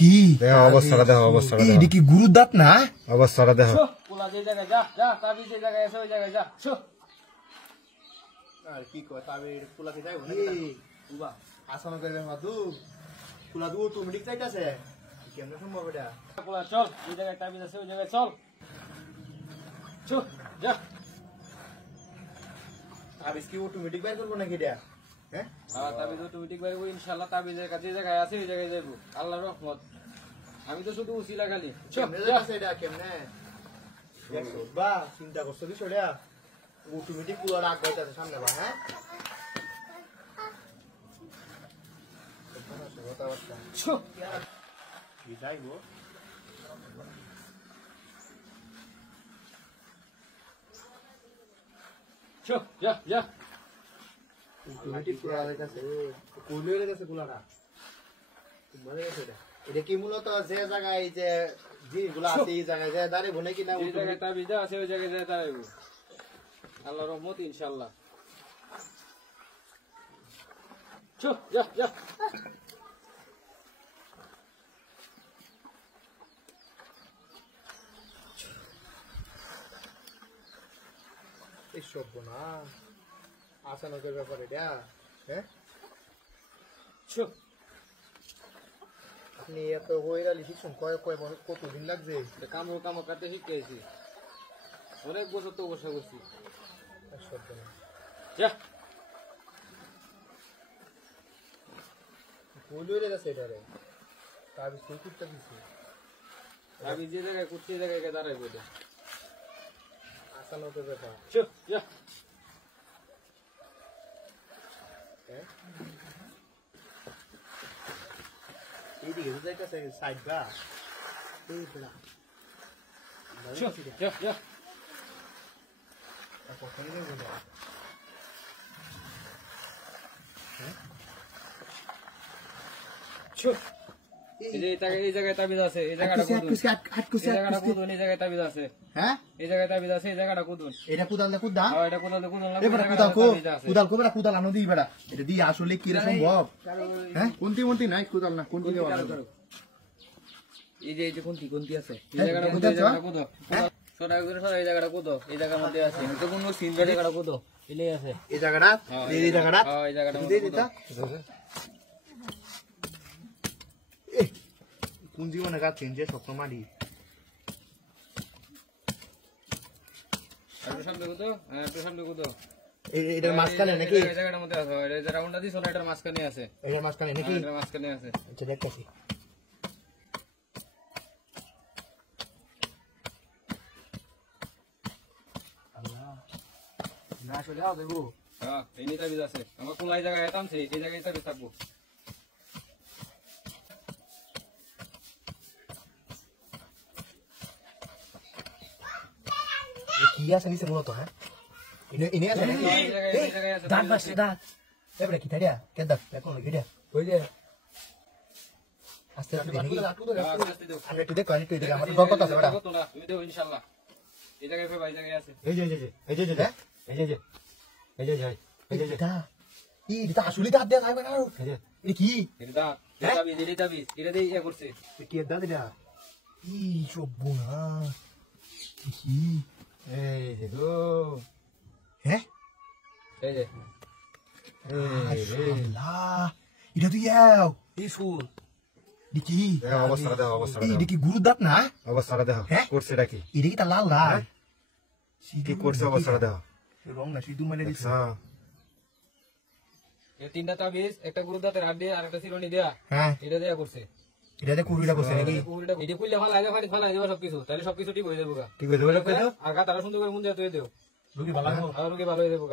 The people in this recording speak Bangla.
কি অবস্থাটা দেখো, অবস্থাটা এটা কি গুরুর দাঁত না? অবস্থাটা দেখো। পোলা যে জায়গায় যা যা তাবি যে জায়গায় আছে ওই জায়গায় যা শো। আর কি কয় তাবে পোলাকে যাইবো নাকি বুবা আসানো করবে মাদু পোলা দু অটোমেটিক চাইতাছে কেমনে সম্ভব এটা পোলা চল ওই জায়গায় তাবি আছে ওই জায়গায় চল শো যা। তাবিজ কি অটোমেটিক বাইর করবো নাকি এটা হ্যাঁ তাবিজ অটোমেটিক বাইবো ইনশাআল্লাহ। তাবিজের কাছে যে জায়গায় আছে ওই জায়গায় যাইবো আল্লাহর রহমত। আমি তো শুধু উসিলা খালি কেমনে যাচ্ছে এটা কেমনে দেখছো বা চিন্তা করছো বিষয়টা অটোমেটিক পোলা রাগ হইতাছে সামনে বা হ্যাঁ শো কি যাইবো শো যা যা। অটোমেটিক পোলা হইতাছে কোলে হইতাছে পোলাটা মনে গেছে এটা এটা কি মূলত যে জায়গায় যে জিনিসগুলো আছে এই জায়গায় যে দাঁড়িয়ে বনে কিনা যে জায়গায় তাবিজ আছে ওই জায়গায় যায় দাঁড়াইবো আল্লাহর রহমত ইনশাআল্লাহ। শো যা যা। এই সব না আসানকের ব্যাপার এটা হ্যাঁ শো আপনি এত হইরালি শিখছেন কতদিন লাগছে কামো কাটতে শিখতেছি অনেক বছর তো বসে করছি। যা আমি যে জায়গায় করছি এই জায়গায় দাঁড়াইবো এটা আসানকের ব্যাপার শো যা। এইদিকে যাইতেছে সাইড বা এই বলা শো যা যা। শো এই জায়গায় তাবিজ আছে এই জায়গাটা কুদুন এই জায়গাটা কুদুন এই জায়গায় তাবিজ আছে হ্যাঁ এই জায়গায় তাবিজ আছে এই জায়গাটা কুদুন এটা কুদাল কুদা এটা কুদন কুদন এবারে কুদাল কো বেটা কুদাল আনো দিই বেটা এটা দিয়ে আসলে কি রে সম্ভব হ্যাঁ কোনটি মন্তি নাই কুদাল না কোনটি কে বানাবো এই যে কোনটি আছে এই জায়গাটা কুদো এই জায়গাটা কুদো সোনা করে সর এই জায়গাটা কুদো এই জায়গার মধ্যে আছে তো কোন সিন জায়গাটা কুদো এলে আছে এই জায়গাটা এই জায়গাটা এই জায়গাটা দিয়ে দিতা কোন জীবনে গা চেঞ্জে স্বপ্ন মারি আর সামনে কুদো আর সামনে কুদো এটার মাঝখানে নাকি এই জায়গাটার মধ্যে আছে এই যে রাউন্ডটা দিছ না এটার মাঝখানে আছে এটার মাঝখানে নাকি এটার মাঝখানে আছে আচ্ছা দেখতেছি আল্লাহ না আসলে দাও দেবো হ্যাঁ এই নিয়ে তাবিজ আছে আমার কোন এই জায়গায় এতাম সেই এই জায়গায় তাবিজ থাকবো কি আছে নিচে মূলত হ্যাঁ ইনে আছে নাকি এই জায়গায় আছে দাঁত বাসছে দাঁত এবারে কি তারিয়া কে দাঁত এখন গিয়া ওই যে আস্তে আস্তে দেখি আমি একটু দেখো আমি একটু দেখি আমার বড় কথা আছে বেটা তুমি দেও ইনশাআল্লাহ এই জায়গায় ফে ভাই জায়গায় আছে এই যে এই যে এটা এটা আসলে দাঁত দেয়া যাবে না এটা কি এটা তাবিজ এটা দিয়ে ইয়া করছে কি দাঁত এটা এই সব বোনা কি এই যে গো হ্যাঁ এই যে আল্লাহ এটা তো ইয়াও এই ফুল দেখি অবস্থাটা দেখো, অবস্থাটা এটা কি গুরুর দাঁত না অবস্থাটা দেখো। হ্যাঁ? করছে এটা কি এটা কি তা লাল লাল কি করছে অবস্থাটা দেখো। রং না সিধু মানে দিছে হ্যাঁ এই তিনটা তাবিজ একটা গুরু দাঁতের হাত দিয়ে আর একটা চিরুনি দেয়া হ্যাঁ এটা দেয়া করছে এটাতে কুড়িটা করছে নাকি এটা খুললে ফালাই দেবা সবকিছু তাহলে সবকিছু ঠিক হয়ে যাবো ঠিক হয়ে যাবে আর গাতাটা সুন্দর করে মুন দেওয়া তুই দেও রুগী ভালো আর রোগী ভালো হয়ে যাবো।